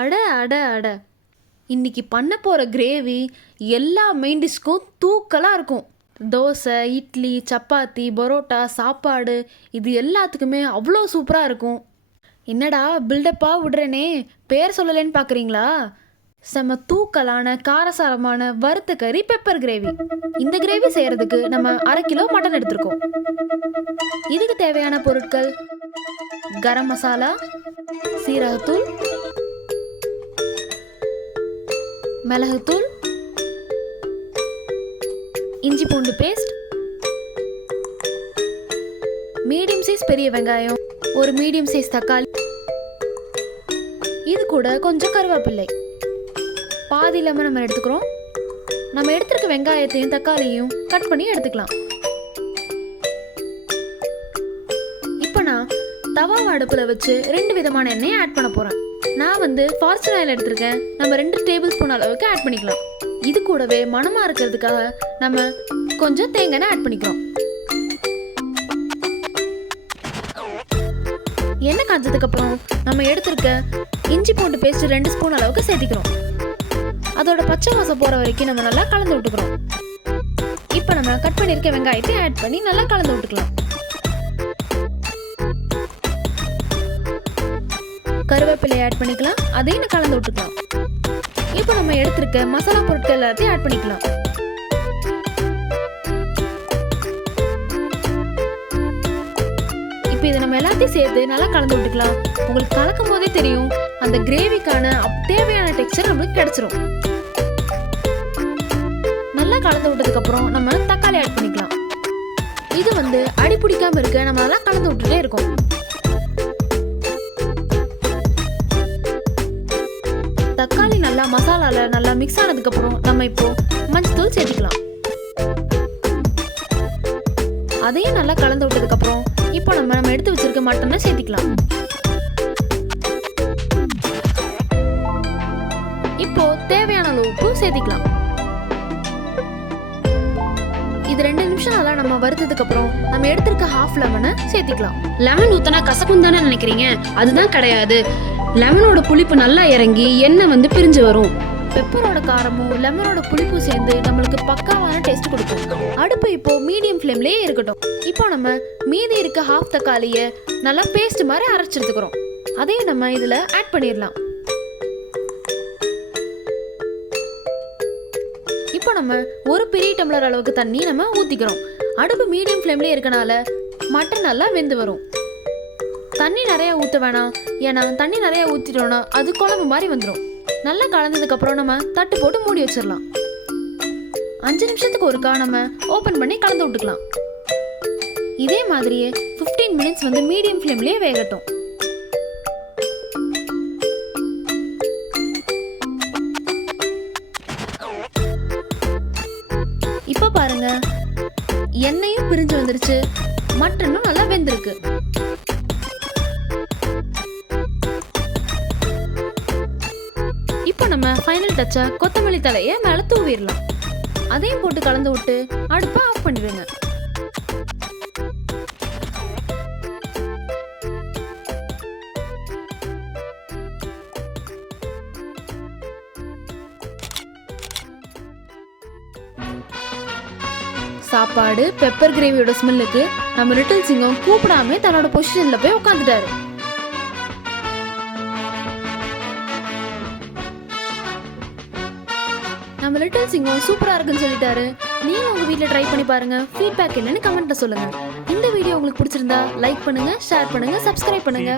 அட அட அட இன்னைக்கு பண்ண போகிற கிரேவி எல்லா மெயின் டிஷ்க்கும் தூக்கலாக இருக்கும். தோசை, இட்லி, சப்பாத்தி, பரோட்டா, சாப்பாடு இது எல்லாத்துக்குமே அவ்வளோ சூப்பராக இருக்கும். என்னடா பில்டப்பாக விடுறேனே, பேர் சொல்லலேன்னு பார்க்குறீங்களா? செம்ம தூக்கலான காரசாரமான வறுத்த கறி பெப்பர் கிரேவி. இந்த கிரேவி செய்கிறதுக்கு நம்ம 1/2 கிலோ மட்டன் எடுத்திருக்கோம். இதுக்கு தேவையான பொருட்கள்: கரம் மசாலா, சீரகத்தூள், மிளகுத்தூள், இஞ்சி பூண்டு பேஸ்ட், மீடியம் சைஸ் பெரிய வெங்காயம், ஒரு மீடியம் சைஸ் தக்காளி, இது கூட கொஞ்சம் கருவேப்பிள்ளை, பாதி லெமன் நம்ம எடுத்துக்கிறோம். நம்ம எடுத்துருக்க வெங்காயத்தையும் தக்காளியும் கட் பண்ணி எடுத்துக்கலாம். இப்போ நான் தவா அடுப்பில் வச்சு 2 விதமான எண்ணெயை ஆட் பண்ண போகிறேன். நான் ஃபார்ச்சூன் ஆயில் எடுத்திருக்கேன். நம்ம 2 டேபிள் ஸ்பூன் அளவுக்கு ஆட் பண்ணிக்கலாம். இது கூடவே மணமாக இருக்கிறதுக்காக நம்ம கொஞ்சம் தேங்காய் எண்ணெய் ஆட் பண்ணிக்கிறோம். எண்ணெய் காஞ்சதுக்கப்புறம் நம்ம எடுத்திருக்க இஞ்சி பூண்டு பேஸ்ட் 2 ஸ்பூன் அளவுக்கு சேர்த்திக்கிறோம். அதோட பச்சை வாசம் போகிற வரைக்கும் நம்ம நல்லா கலந்து விட்டுக்கிறோம். இப்போ நம்ம கட் பண்ணியிருக்க வெங்காயத்தை ஆட் பண்ணி நல்லா கலந்து விட்டுக்கலாம். கருவேப்பிலை ஆட் பண்ணிக்கலாம். அதையும் கலந்து விட்டுக்கலாம். இப்போ நம்ம எடுத்திருக்க மசாலா பொருட்கள் எல்லாத்தையும் ஆட் பண்ணிக்கலாம். இப்போ இதை நம்ம எல்லாத்தையும் சேர்த்து நல்லா கலந்து விட்டுக்கலாம். உங்களுக்கு கலக்கும் போதே தெரியும், அந்த கிரேவிக்கான தேவையான டெக்ஸ்சர் நம்மளுக்கு கிடைச்சிரும். நல்லா கலந்து விட்டதுக்கு அப்புறம் நம்ம தக்காளி ஆட் பண்ணிக்கலாம். இது அடி பிடிக்காம இருக்க நம்ம நல்லா கலந்து விட்டுட்டே இருக்கோம். தக்காளி நல்லா மசாலால நல்லா மிக்ஸ் ஆனதுக்கு அப்புறம் நம்ம இப்போ மஞ்சள் சேர்த்துக்கலாம். அதையும் நல்லா கலந்து விட்டதுக்கு அப்புறம் இப்போ நம்ம எடுத்து வச்சிருக்க மட்டனை சேர்த்துக்கலாம். இப்போ தேவையான அளவு உப்பு சேர்த்துக்கலாம். இது 2 நிமிஷம் நல்லா நம்ம வறுத்ததுக்கு அப்புறம் நம்ம எடுத்திருக்க ஹாஃப் லெமனை சேர்த்துக்கலாம். லெமன் ஊத்தனா கசக்கும் தானே நினைக்கிறீங்க? அதுதான் கிடையாது. லெமனோட புளிப்பு நல்லா இறங்கி எண்ணெய் பிரிஞ்சு வரும். பெப்பரோட காரமும் லெமனோட புளிப்பும் சேர்ந்து நம்மளுக்கு பக்காவான டேஸ்ட் கொடுக்கும். அடுப்பு இப்போ மீடியம் ஃப்ளேம்லயே இருக்கட்டும். இப்போ நம்ம மீதி இருக்க ஹாஃப் தக்காளியை நல்லா பேஸ்ட் மாதிரி அரைச்செடுத்துக்கிறோம். அதையும் நம்ம இதுல ஆட் பண்ணிடலாம். இப்போ நம்ம ஒரு பெரிய டம்ளர் அளவுக்கு தண்ணி நம்ம ஊத்திக்கிறோம். அடுப்பு மீடியம் ஃப்ளேம்லயே இருக்கனால மட்டன் நல்லா வெந்து வரும். தண்ணி நிறைய ஊற்ற வேணாம், ஏன்னா தண்ணி நிறைய ஊற்றிட்டோம்னா அது குழம்பு மாதிரி வந்துடும். நல்லா கலந்ததுக்கு அப்புறம் நம்ம தட்டு போட்டு மூடி வச்சிடலாம். 5 நிமிஷத்துக்கு ஒருக்கா நம்ம ஓப்பன் பண்ணி கலந்து விட்டுக்கலாம். இதே மாதிரியே 15 மினிட்ஸ் மீடியம் ஃப்ளேம்லயே வேகட்டும். இப்போ பாருங்க, எண்ணெயும் பிரிஞ்சு வந்துருச்சு, மட்டனும் நல்லா வெந்திருக்கு. இப்போ நம்ம ஃபைனல் டச்சா கொத்தமல்லி தலையை மேலே தூவிடலாம். அதையும் போட்டு கலந்து விட்டு அடுப்பை ஆஃப் பண்ணிடுங்க. சாப்பாடு பெப்பர் கிரேவியோட ஸ்மெல்லுக்கு நம்ம லிட்டில் சிங்கம் கூப்பிடாம தன்னோட பொசிஷன்ல போய் உட்காந்துட்டாரு. நம்ம லிட்டில் சிங்கம் சூப்பரா இருக்குன்னு சொல்லிட்டாரு. நீங்க உங்க வீட்ல ட்ரை பண்ணி பாருங்க. ஃபீட்பேக் என்னன்னு கமெண்ட்ல சொல்லுங்க. இந்த வீடியோ உங்களுக்கு பிடிச்சிருந்தா லைக் பண்ணுங்க, ஷேர் பண்ணுங்க, சப்ஸ்கிரைப் பண்ணுங்க.